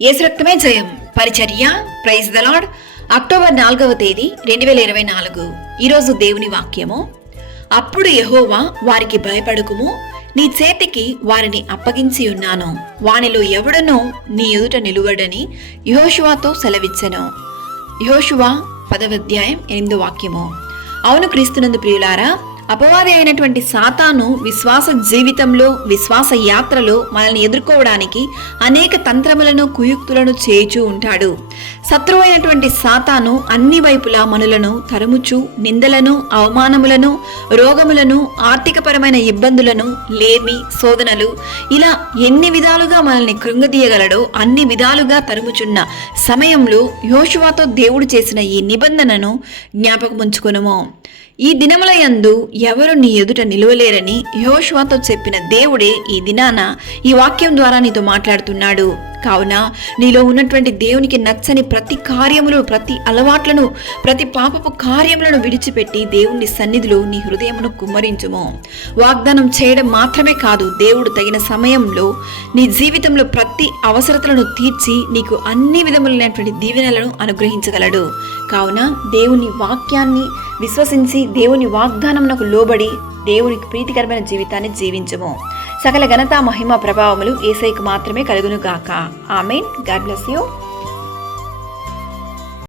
యేసు రక్తమే జయం. పరిచర్య. Praise the lord. అక్టోబర్ 4వ తేదీ 2024. ఈరోజు దేవుని వాక్యము. అప్పుడు యెహోవా వారికి భయపడకుము, నీ చేతికి వారిని అప్పగించి ఉన్నాను, వానిలో ఎవడనో నీ ఎదుట నిలువడని యెహోషువతో సెలవిచ్చెను. యెహోషువ 10వ అధ్యాయం 8వ వాక్యము. అవును క్రీస్తునందు ప్రియులారా, అపవాది అయినటువంటి సాతాను విశ్వాస జీవితంలో, విశ్వాస యాత్రలో మనల్ని ఎదుర్కోవడానికి అనేక తంత్రములను, కుయుక్తులను చేయుచూ ఉంటాడు. శత్రువు అయినటువంటి సాతాను అన్ని వైపులా మనలను తరుముచు నిందలను, అవమానములను, రోగములను, ఆర్థికపరమైన ఇబ్బందులను, లేమి, శోధనలు, ఇలా ఎన్ని విధాలుగా మనల్ని కృంగదీయగలడో అన్ని విధాలుగా తరుముచున్న సమయంలో యెహోషువతో దేవుడు చేసిన ఈ నిబంధనను జ్ఞాపకముంచుకొనుము. ఈ దినముల యందు ఎవరు నీ ఎదుట నిలువలేరని యెహోషువతో చెప్పిన దేవుడే ఈ దినాన ఈ వాక్యం ద్వారా నీతో మాట్లాడుతున్నాడు. కావున నీలో ఉన్నటువంటి దేవునికి నచ్చని ప్రతి కార్యములు, ప్రతి అలవాట్లను, ప్రతి పాపపు కార్యములను విడిచిపెట్టి దేవుని సన్నిధిలో నీ హృదయమును కుమ్మరించుము. వాగ్దానం చేయడం మాత్రమే కాదు, దేవుడు తగిన సమయంలో నీ జీవితంలో ప్రతి అవసరతలను తీర్చి నీకు అన్ని విధములైనటువంటి దీవెనలను అనుగ్రహించగలడు. కావున దేవుని వాక్యాన్ని విశ్వసించి దేవుని వాగ్దానమునకు లోబడి దేవునికి ప్రీతికరమైన జీవితాన్ని జీవించము. సకల ఘనత, మహిమ, ప్రభావములు యేసయ్యకు మాత్రమే కలుగును గాక. ఆమేన్. God bless you.